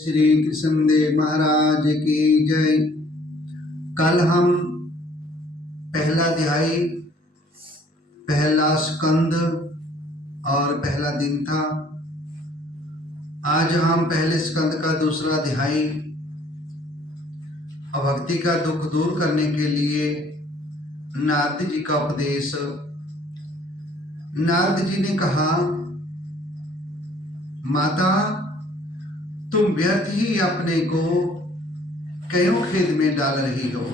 श्री कृष्णदेव महाराज की जय। कल हम पहला अध्याय, पहला स्कंद और पहला दिन था। आज हम पहले स्कंद का दूसरा अध्याय, भक्ति का दुख दूर करने के लिए नारद जी का उपदेश। नारद जी ने कहा, माता तुम व्यर्थ ही अपने को कयों खेद में डाल रही हो।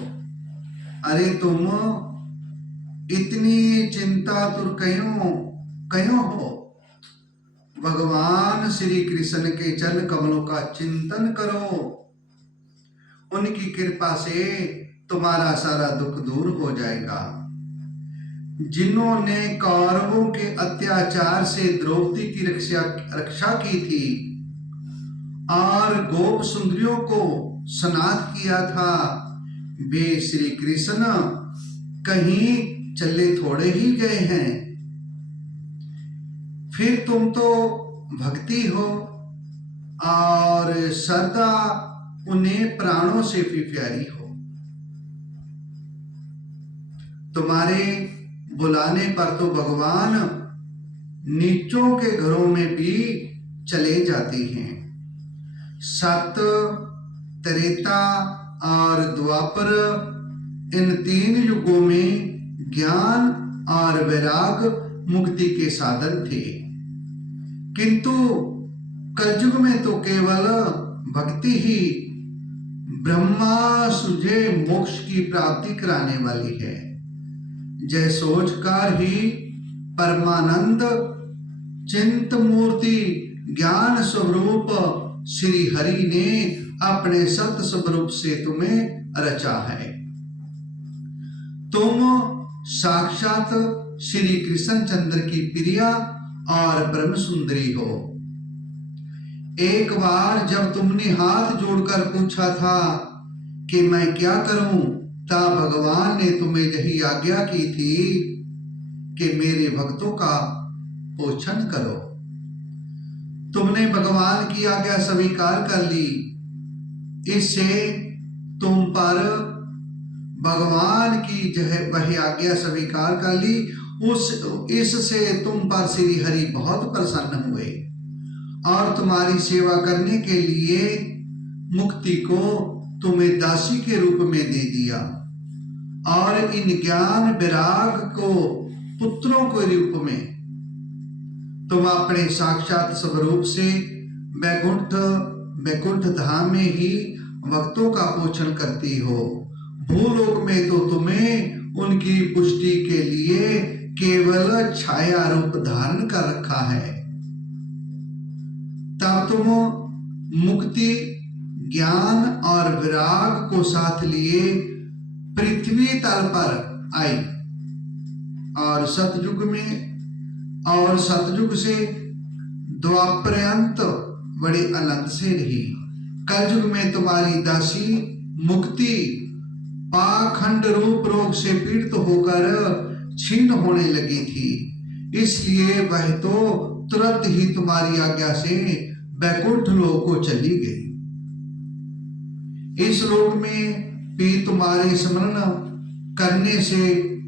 अरे तुम इतनी चिंतातुर कयों हो। भगवान श्री कृष्ण के चरण कमलों का चिंतन करो। उनकी कृपा से तुम्हारा सारा दुख दूर हो जाएगा। जिन्होंने कौरवों के अत्याचार से द्रौपदी की रक्षा की थी और गोप सुंदरियों को स्नात किया था, वे श्री कृष्ण कहीं चले थोड़े ही गए हैं। फिर तुम तो भक्ति हो और सदा उन्हें प्राणों से भी प्यारी हो। तुम्हारे बुलाने पर तो भगवान नीचों के घरों में भी चले जाते हैं। सत, त्रेता और द्वापर, इन तीन युगों में ज्ञान और वैराग मुक्ति के साधन थे, किंतु कलयुग में तो केवल भक्ति ही ब्रह्मा सुझे मोक्ष की प्राप्ति कराने वाली है। जय सोचकर ही परमानंद चिंत मूर्ति ज्ञान स्वरूप श्री हरि ने अपने सत्य स्वरूप से तुम्हें रचा है। तुम साक्षात श्री कृष्ण चंद्र की प्रिया और परम सुंदरी हो। एक बार जब तुमने हाथ जोड़कर पूछा था कि मैं क्या करूं, तब भगवान ने तुम्हें यही आज्ञा की थी कि मेरे भक्तों का पोषण करो। तुमने भगवान की आज्ञा स्वीकार कर ली। इससे तुम पर भगवान की वह आज्ञा स्वीकार कर ली, इससे तुम पर श्री हरि बहुत प्रसन्न हुए और तुम्हारी सेवा करने के लिए मुक्ति को तुम्हें दासी के रूप में दे दिया और इन ज्ञान विराग को पुत्रों के रूप में तुम अपने साक्षात स्वरूप से वैकुंठ धाम में ही भक्तों का पोषण करती हो। भूलोक में तो तुम्हें उनकी पुष्टि के लिए केवल छाया रूप धारण कर रखा है। तब तुम मुक्ति, ज्ञान और विराग को साथ लिए पृथ्वी तल पर आई और सतयुग से द्वापर्यंत बड़े आनंद से रही। कलयुग में तुम्हारी दासी मुक्ति पाखंड रूप रोग से पीड़ित होकर छीन होने लगी थी, इसलिए वह तो तुरंत ही तुम्हारी आज्ञा से वैकुंठ लोक को चली गई। इस लोक में भी तुम्हारे स्मरण करने से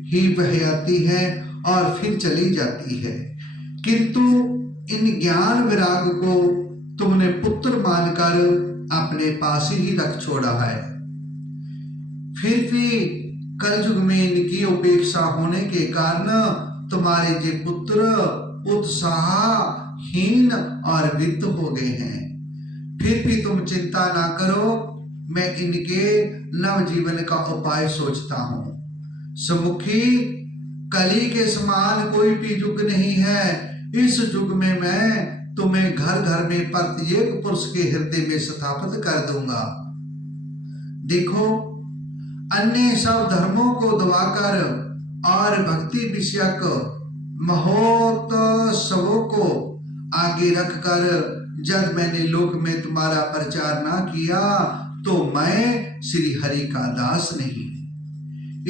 ही वह आती है और फिर चली जाती है, किंतु इन ज्ञान विराग को तुमने पुत्र मानकर अपने पास ही रख छोड़ा है। फिर भी कलयुग में इनकी उपेक्षा होने के कारण तुम्हारे ये पुत्र उत्साहहीन और वित्त हो गए हैं। फिर भी तुम चिंता ना करो, मैं इनके नव जीवन का उपाय सोचता हूँ। सुमुखी, कली के समान कोई भी युग नहीं है। इस युग में मैं तुम्हें घर घर में प्रत्येक पुरुष के हृदय में स्थापित कर दूंगा। देखो, अन्य सब धर्मों को दबाकर और भक्ति विषयक महोत्सवों को आगे रखकर जब मैंने लोक में तुम्हारा प्रचार ना किया, तो मैं श्री हरि का दास नहीं।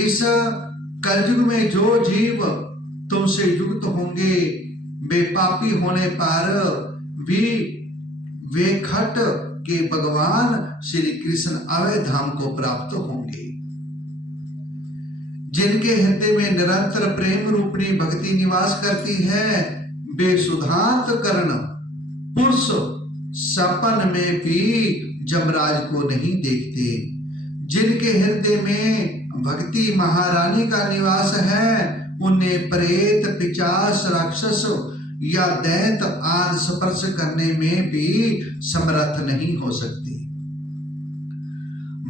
इस कलयुग में जो जीव तुमसे युक्त होंगे, वे पापी होने पर भी वे खट के भगवान श्री कृष्ण अवय धाम को प्राप्त होंगे। जिनके हृदय में निरंतर प्रेम रूपणी भक्ति निवास करती है, वे सुधांत कर्ण पुरुष सपन में भी जमराज को नहीं देखते। जिनके हृदय में भक्ति महारानी का निवास है, उन्हें प्रेत, पिशाच, राक्षस या दैत्य आदि स्पर्श करने में भी समर्थ नहीं हो सकती।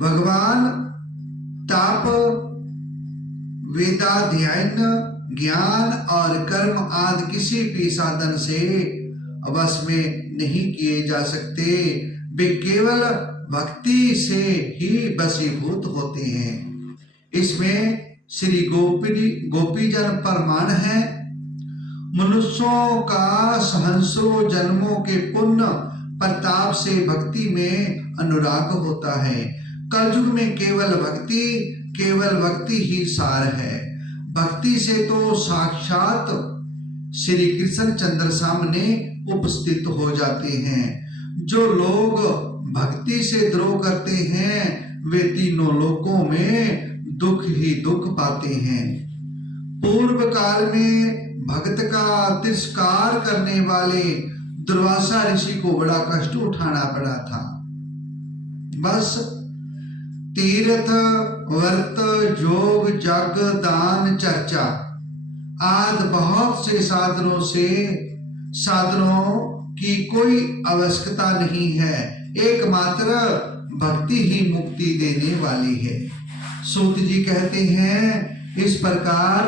भगवान ताप, वेदाध्ययन, ज्ञान और कर्म आदि किसी भी साधन से वश में नहीं किए जा सकते। वे केवल भक्ति से ही वशीभूत होते हैं। इसमें श्री गोपीजन प्रमाण है। मनुष्यों का सहस्रों जन्मों के पुण्य प्रताप से भक्ति में अनुराग होता है। कलयुग में केवल भक्ति ही सार है। भक्ति से तो साक्षात श्री कृष्ण चंद्र सामने उपस्थित हो जाते हैं। जो लोग भक्ति से द्रोह करते हैं, वे तीनों लोकों में दुख ही दुख पाते हैं। पूर्व काल में भक्त का तिरस्कार करने वाले दुर्वासा ऋषि को बड़ा कष्ट उठाना पड़ा था। बस तीर्थ, व्रत, योग, जग, दान, चर्चा आदि बहुत से साधनों की कोई आवश्यकता नहीं है। एकमात्र भक्ति ही मुक्ति देने वाली है। सूत जी कहते हैं, इस प्रकार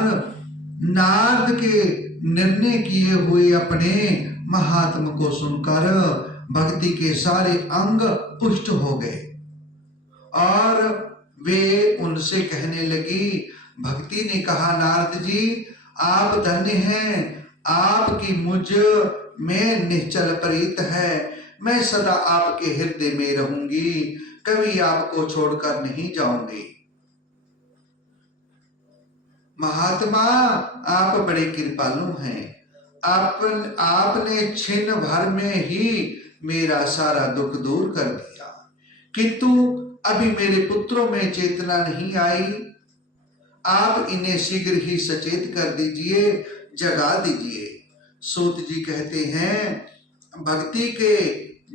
नारद के निर्णय किए हुए अपने महात्मा को सुनकर भक्ति के सारे अंग पुष्ट हो गए और वे उनसे कहने लगी। भक्ति ने कहा, नारद जी आप धन्य हैं, आपकी मुझ में निश्चल प्रीत है। मैं सदा आपके हृदय में रहूंगी, कभी आपको छोड़कर नहीं जाऊंगी। महात्मा आप बड़े कृपालु हैं। आपने क्षण भर में ही मेरा सारा दुख दूर कर दिया, किंतु अभी मेरे पुत्रों में चेतना नहीं आई। आप इन्हें शीघ्र ही सचेत कर दीजिए, जगा दीजिए। सूत जी कहते हैं, भक्ति के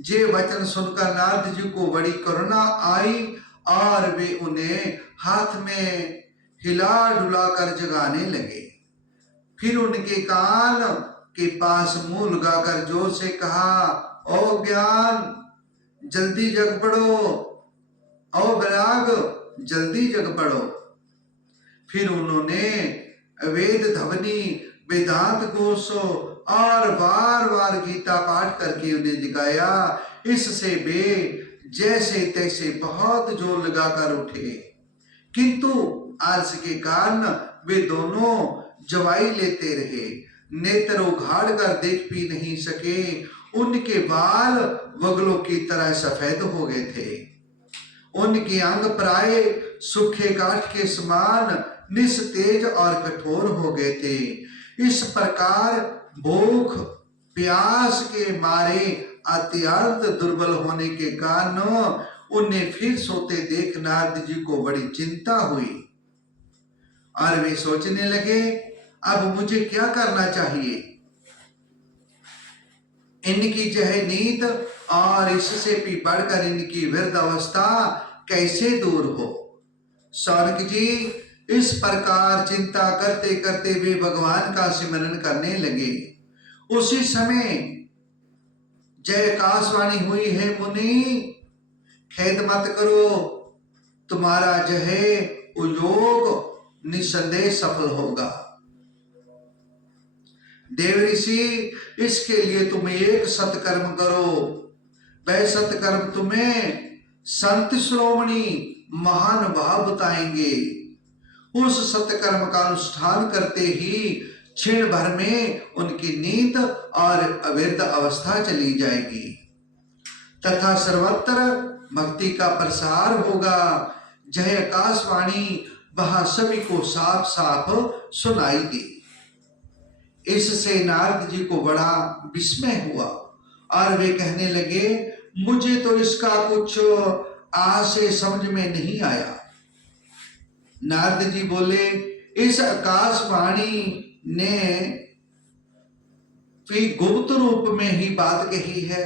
जे वचन सुनकर नारद जी को बड़ी करुणा आई और वे उन्हें हाथ में हिला डुला कर जगाने लगे। फिर उनके कान के पास मुंह लगाकर जोर से कहा, ओ ज्ञान जल्दी जग पड़ो, ओ वैराग जल्दी जग पड़ो। फिर उन्होंने वेद ध्वनि, वेदांत घोष और बार बार गीता पाठ करके उन्हें जगाया। इससे वे जैसे तैसे बहुत जोर लगाकर उठे, किंतु आलस के कारण वे दोनों जवाई लेते रहे। नेत्र उघाड़ कर देख भी नहीं सके। उनके बाल बगलों की तरह सफेद हो गए थे। उनके अंग प्राय सूखे काठ के समान निस्तेज और कठोर हो गए थे। इस प्रकार भूख प्यास के मारे अत्यंत दुर्बल होने के कारण उन्हें फिर सोते देख नारद जी को बड़ी चिंता हुई और वे सोचने लगे, अब मुझे क्या करना चाहिए। इनकी जह नींद और इससे भी बढ़कर इनकी वृद्ध अवस्था कैसे दूर हो। सौनक जी इस प्रकार चिंता करते करते वे भगवान का सिमरन करने लगे। उसी समय जय आकाशवाणी हुई है, मुनि खेद मत करो, तुम्हारा जय उयोग निसंदेह सफल होगा। देव ऋषि इसके लिए तुम एक सत्कर्म करो। वह सत्कर्म तुम्हें संत श्रोमणी महान भाव बताएंगे। उस सत्कर्म का अनुष्ठान करते ही क्षण भर में उनकी नींद और अवृद्ध अवस्था चली जाएगी तथा सर्वत्र भक्ति का प्रसार होगा। जय आकाशवाणी वहां सभी को साफ साफ सुनाई दी। इससे नारद जी को बड़ा विस्मय हुआ और वे कहने लगे, मुझे तो इसका कुछ आज से समझ में नहीं आया। नारद जी बोले, इस आकाशवाणी ने भी गुप्त रूप में ही बात कही है।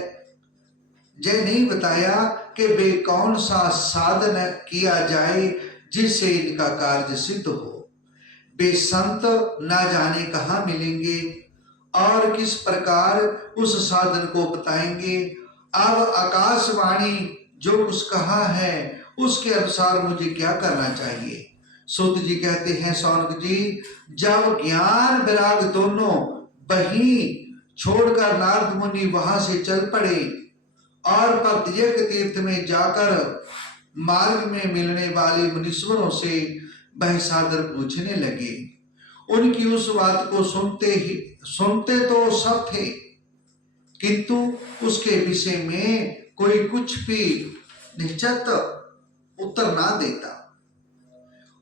जय नहीं बताया कि वे कौन सा साधन किया जाए जिससे इनका कार्य सिद्ध हो। वे संत ना जाने कहाँ मिलेंगे और किस प्रकार उस साधन को बताएंगे। अब आकाशवाणी जो कुछ कहा है उसके अनुसार मुझे क्या करना चाहिए। सूत जी कहते हैं, शौनक जी, जब ज्ञान वैराग दोनों वही छोड़कर नारद मुनि वहां से चल पड़े और प्रत्येक तीर्थ में जाकर मार्ग में मिलने वाले मुनीश्वरों से वह सादर पूछने लगे। उनकी उस बात को सुनते तो सब थे, किंतु उसके विषय में कोई कुछ भी निश्चित उत्तर ना देता।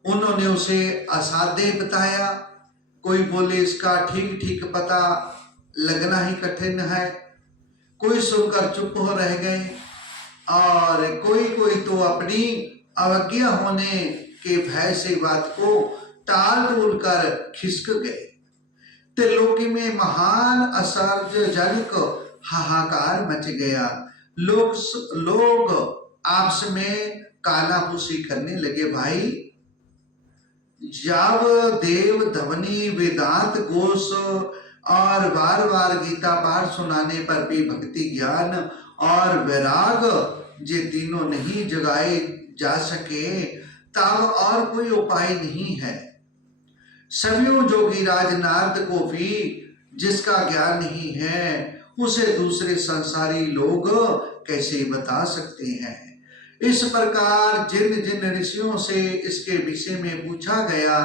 उन्होंने उसे असाध्य बताया। कोई बोले इसका ठीक ठीक पता लगना ही कठिन है, कोई सुनकर चुप हो रह गए और कोई तो अपनी अवज्ञा होने के भय से बात को टाल टूल कर खिसक गए। त्रिलोकी में महान आश्चर्यजनक हाहाकार मच गया। लोग आपस में कानाफूसी करने लगे। भाई, जब देव धवनी वेदांत घोष और बार बार गीता पाठ सुनाने पर भी भक्ति ज्ञान और वैराग ये तीनों नहीं जगाए जा सके, तब और कोई उपाय नहीं है। सभी जोगीराज नारद को भी जिसका ज्ञान नहीं है उसे दूसरे संसारी लोग कैसे बता सकते हैं। इस प्रकार जिन जिन ऋषियों से इसके विषय में पूछा गया,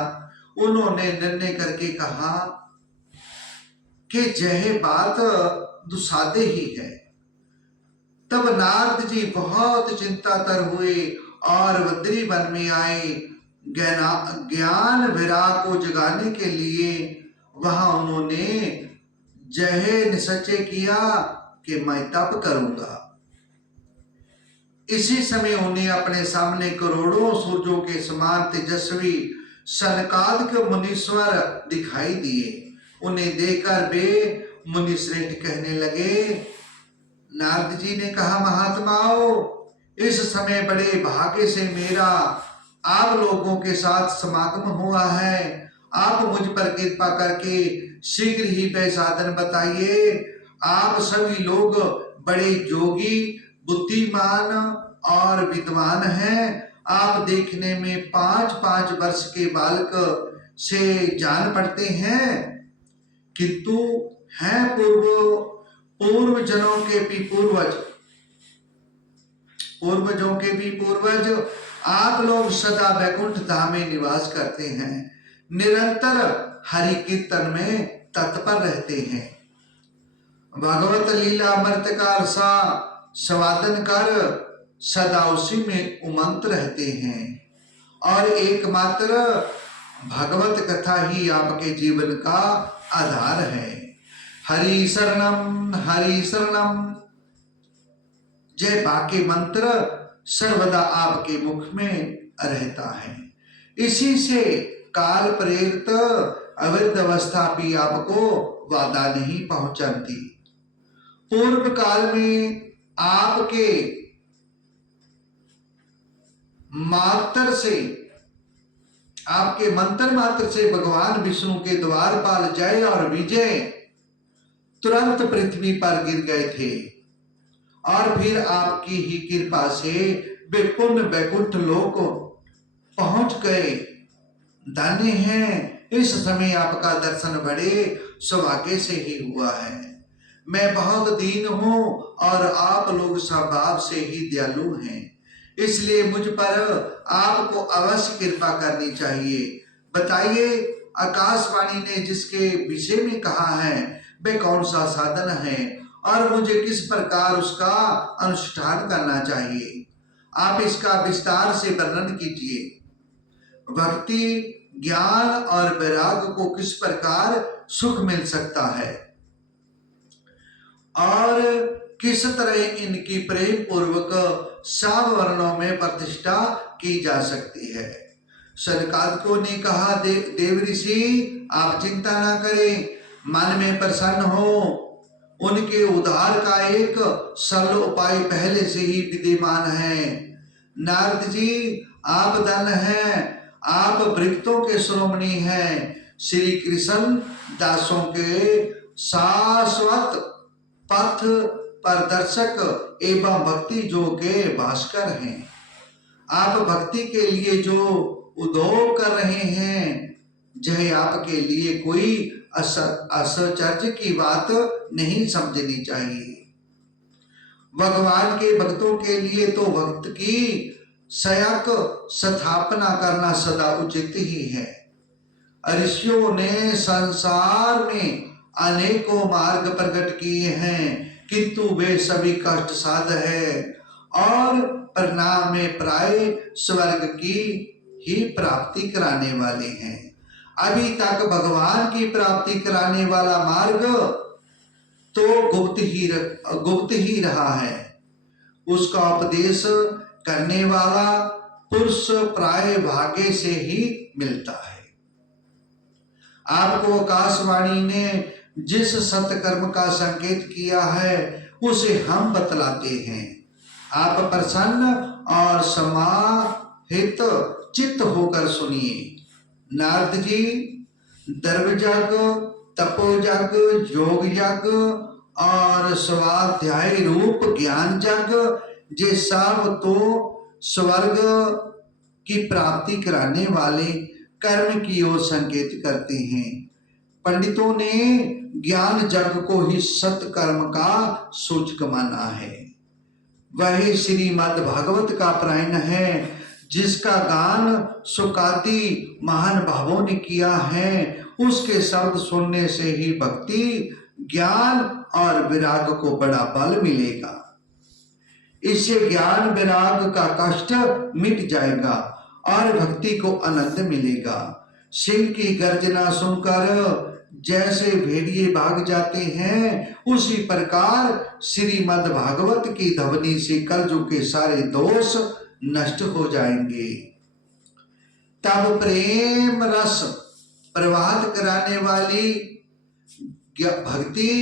उन्होंने निर्णय करके कहा कि यह बात दुसाध्य ही है। तब नारद जी बहुत चिंतातर हुए और बद्री वन में आए। ज्ञान विराग को जगाने के लिए वहां उन्होंने जय निश्चय किया कि मैं तप करूंगा। इसी समय उन्हें अपने सामने करोड़ों सूरजों के समान तेजस्वी सनकादिक मुनीश्वर दिखाई दिए। उन्हें देखकर वे मुनि श्रेष्ठ कहने लगे। नारद जी ने कहा, महात्माओं, इस समय बड़े भाग्य से मेरा आप लोगों के साथ समागम हुआ है। आप मुझ पर कृपा करके शीघ्र ही वह साधन बताइए। आप सभी लोग बड़े जोगी, बुद्धिमान और विद्वान हैं। आप देखने में 5-5 वर्ष के बालक से जान पड़ते हैं, किंतु हैं पूर्वजों के भी पूर्वज। आप लोग सदा वैकुंठ धाम में निवास करते हैं, निरंतर हरि कीर्तन में तत्पर रहते हैं, भगवत लीला अमृत का रसा स्वादन कर सदा उसी में उमंत रहते हैं और एकमात्र भगवत कथा ही आपके जीवन का आधार है। हरि शरणम हरि शरणम, जय बाकी मंत्र सर्वदा आपके मुख में रहता है। इसी से काल प्रेरित अवैध अवस्था भी आपको बाधा नहीं पहुंचाती। पूर्व काल में आपके मंत्र मात्र से भगवान विष्णु के द्वारपाल जय और विजय तुरंत पृथ्वी पर गिर गए थे और फिर आपकी ही कृपा से वे पुण्य वैकुंठ लोक पहुंच गए। धन्य हैं, इस समय आपका दर्शन बड़े सौभाग्य से ही हुआ है। मैं बहुत दीन हूं और आप लोग स्वभाव से ही दयालु हैं, इसलिए मुझ पर आपको अवश्य कृपा करनी चाहिए। बताइए, आकाशवाणी ने जिसके विषय में कहा है वे कौन सा साधन है और मुझे किस प्रकार उसका अनुष्ठान करना चाहिए। आप इसका विस्तार से वर्णन कीजिए। भक्ति, ज्ञान और वैराग को किस प्रकार सुख मिल सकता है और किस तरह इनकी प्रेम पूर्वक सब वर्णों में प्रतिष्ठा की जा सकती है। सनकादिकों ने कहा, देव ऋषि आप चिंता ना करें, मन में प्रसन्न हो। उनके उद्धार का एक सरल उपाय पहले से ही विद्यमान है। नारद जी आप धन हैं, आप वृत्तों के शिरोमणि हैं, श्री कृष्ण दासों के शाश्वत पथ प्रदर्शक एवं भक्ति जो के भास्कर हैं। आप भक्ति के लिए जो उद्योग कर रहे हैं, यह आपके लिए कोई आश्चर्य की बात नहीं समझनी चाहिए। भगवान के भक्तों के लिए तो भक्त की सयक स्थापना करना सदा उचित ही है। ऋषियों ने संसार में अनेकों मार्ग प्रकट किए हैं, किंतु वे सभी कष्ट साध है और परिणाम में प्राय स्वर्ग की ही प्राप्ति कराने वाले हैं। अभी तक भगवान की प्राप्ति कराने वाला मार्ग तो गुप्त ही रहा है। उसका उपदेश करने वाला पुरुष प्राय भाग्य से ही मिलता है। आपको आकाशवाणी ने जिस सत्कर्म का संकेत किया है उसे हम बतलाते हैं। आप प्रसन्न और समाहित चित्त होकर सुनिए। नारद जी, द्रव्यजग, तपोजग, योग जग और स्वाध्याय रूप ज्ञान जग, ये सब तो स्वर्ग की प्राप्ति कराने वाले कर्म की ओर संकेत करते हैं। पंडितों ने ज्ञान जग को ही सत्कर्म का सूचक माना है। वह श्रीमद् भागवत का प्राण है, जिसका गान सुकादि महान भावों ने किया है। उसके शब्द सुनने से ही भक्ति, ज्ञान और विराग को बड़ा बल मिलेगा। इससे ज्ञान विराग का कष्ट मिट जाएगा और भक्ति को आनंद मिलेगा। सिंह की गर्जना सुनकर जैसे भेड़िए भाग जाते हैं, उसी प्रकार श्रीमद् भागवत की ध्वनि से कलयुग के सारे दोष नष्ट हो जाएंगे। तब प्रेम रस प्रवाहित कराने वाली भक्ति,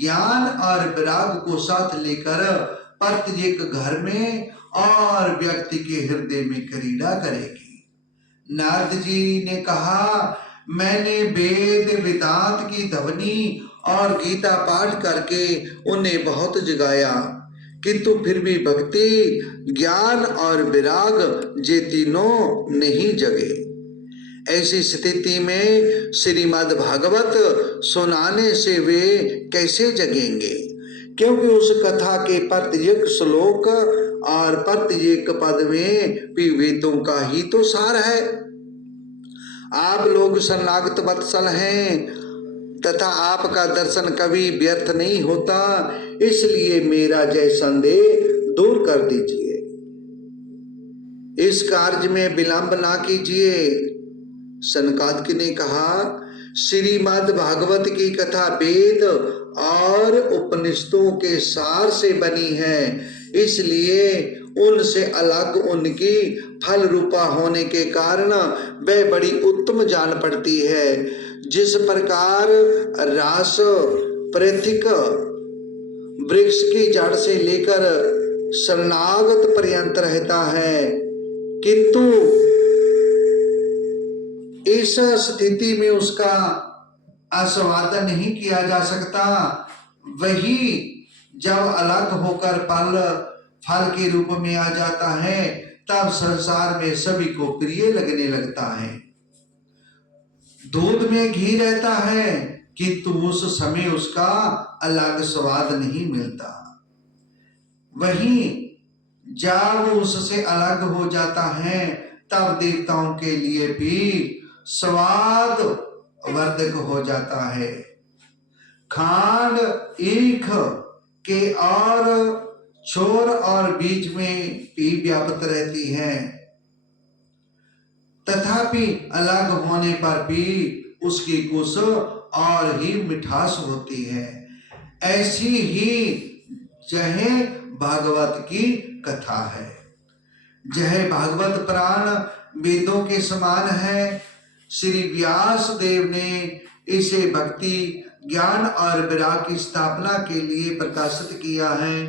ज्ञान और विराग को साथ लेकर प्रत्येक घर में और व्यक्ति के हृदय में क्रीड़ा करेगी। नारद जी ने कहा, मैंने वेद वेदांत की ध्वनि और गीता पाठ करके उन्हें बहुत जगाया, किंतु फिर भी भक्ति, ज्ञान और विराग ये तीनों नहीं जगे। ऐसी स्थिति में श्रीमद् भागवत सुनाने से वे कैसे जगेंगे? क्योंकि उस कथा के प्रत्येक श्लोक और प्रत्येक पद में भी वेदों का ही तो सार है। आप लोग शरणागत वत्सल हैं तथा आपका दर्शन कभी व्यर्थ नहीं होता, इसलिए मेरा जय संदेह दूर कर दीजिए। इस कार्य में विलंब ना कीजिए। सनकादिक ने कहा, श्रीमद् भागवत की कथा वेद और उपनिषदों के सार से बनी है, इसलिए उनसे अलग उनकी फल रूपा होने के कारण वह बड़ी उत्तम जान पड़ती है। जिस प्रकार रास पृथिक वृक्ष की जड़ से लेकर शरणागत पर्यंत रहता है, किंतु इस स्थिति में उसका आस्वादन नहीं किया जा सकता, वही जब अलग होकर फल के रूप में आ जाता है, तब संसार में सभी को प्रिय लगने लगता है। दूध में घी रहता है, किंतु उस समय उसका अलग स्वाद नहीं मिलता। वहीं जब उससे अलग हो जाता है, तब देवताओं के लिए भी स्वाद वर्धक हो जाता है। खांड ईख के और छोर और बीच में भी व्याप्त रहती है, तथापि अलग होने पर भी उसकी कुछ और ही मिठास होती है। ऐसी ही जय भागवत की कथा है। जय भागवत पुराण वेदों के समान है। श्री व्यास देव ने इसे भक्ति, ज्ञान और विराग की स्थापना के लिए प्रकाशित किया है।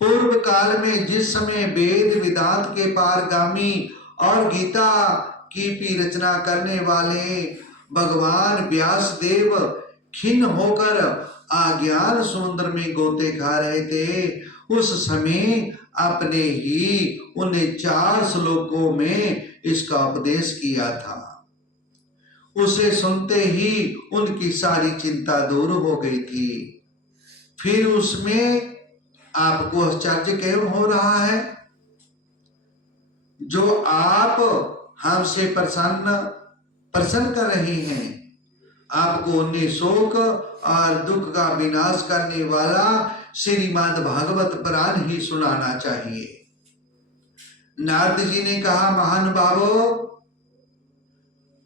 पूर्व काल में जिस समय वेद वेदांत के पारगामी और गीता की भी रचना करने वाले भगवान व्यास देव खिन्न होकर अज्ञान समुद्र में गोते खा रहे थे, उस समय अपने ही उन्हें 4 श्लोकों में इसका उपदेश किया था। उसे सुनते ही उनकी सारी चिंता दूर हो गई थी। फिर उसमें आपको आश्चर्य क्यों हो रहा है? जो आप हमसे प्रसन्न कर रहे हैं, आपको उन्हें शोक और दुख का विनाश करने वाला श्रीमद् भागवत पुराण ही सुनाना चाहिए। नारद जी ने कहा, महानुभावों,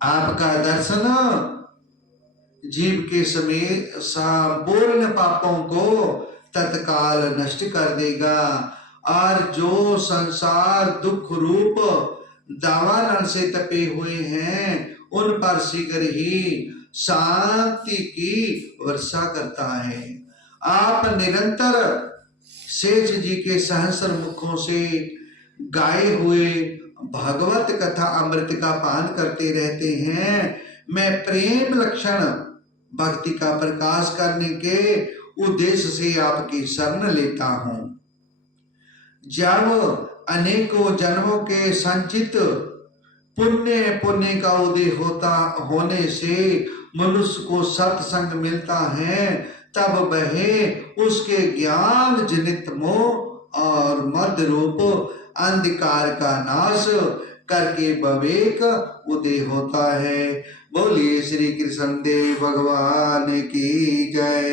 आपका दर्शन जीव के संपूर्ण पापों को तत्काल नष्ट कर देगा और जो संसार दुख रूप दावानल से तपे हुए हैं, उन पर शीघ्र ही शांति की वर्षा करता है। आप निरंतर शेष जी के सहस्र मुखों से गाए हुए भागवत कथा अमृत का पान करते रहते हैं। मैं प्रेम लक्षण भक्ति का प्रकाश करने के उद्देश्य से आपकी शरण लेता हूं। जब अनेकों जन्मों के संचित पुण्य का उदय होने से मनुष्य को सत्संग मिलता है, तब वह उसके ज्ञान जनित मोह और मद रूप अंधकार का नाश करके विवेक उदय होता है। बोलिए श्री कृष्ण देव भगवान की जय।